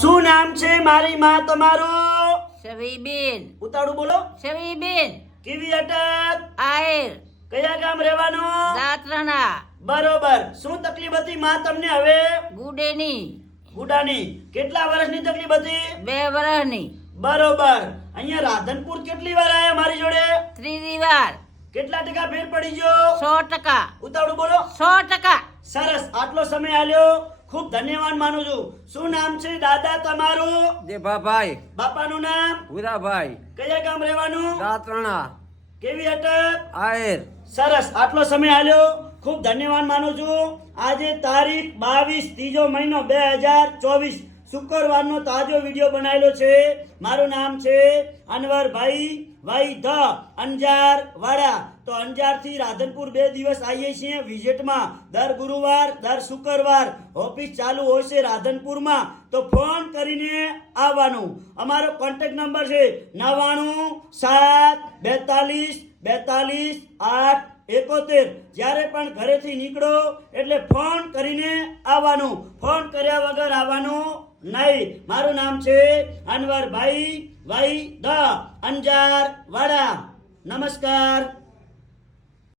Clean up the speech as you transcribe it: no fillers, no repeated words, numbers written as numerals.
શું નામ છે મારી માં તમારું? શવીબેન. ઉતાળું બોલો. શવીબેન. કેવી અટક? આયર. કયા ગામ રહેવાનું? દાત્રણા. બરોબર. શું તકલીફ હતી માં તમને હવે? ગુડેની. ગુડાની. કેટલા વર્ષની તકલીફ હતી? 2 વર્ષની. બરોબર. અહીંયા રાધનપુર કેટલી વાર આયા મારી જોડે? ત્રીજી વાર. કેટલા ટકા ફેર પડી ગયો? 100%. ઉતાળું બોલો. 100%. સરસ. આટલો સમય આલ્યો ખૂબ ધન્યવાદ માનું છું. શું નામ છે દાદા તમારું? દેભાભાઈ. બાપાનું નામ? ભૂરાભાઈ. કયા ગામ રહેવાનું? દાત્રણા. કેવી અટક? આયર. સરસ. આટલો સમય આલ્યો ખૂબ ધન્યવાદ માનું છું. આજે તારીખ 22 ત્રીજો મહિનો 2024 શુક્રવારનો તાજો વિડીયો બનાવેલો છે. મારું નામ છે અનવરભાઈ ભાઈ ધ અંજાર વાડા. તો અંજારથી રાધનપુર 2 દિવસ આવીએ છીએ વિઝિટમાં. દર ગુરુવાર દર શુક્રવાર ઓફિસ ચાલુ હોય છે રાધનપુરમાં. તો ફોન કરીને આવવાનું. અમારો કોન્ટેક્ટ નંબર છે 9972422871. જ્યારે પણ ઘરેથી નીકળો એટલે ફોન કરીને આવવાનું. ફોન કર્યા વગર આવવાનું નહીં. મારું નામ છે અનવરભાઈ ભાઈ ધ અંજાર વાડા. નમસ્કાર.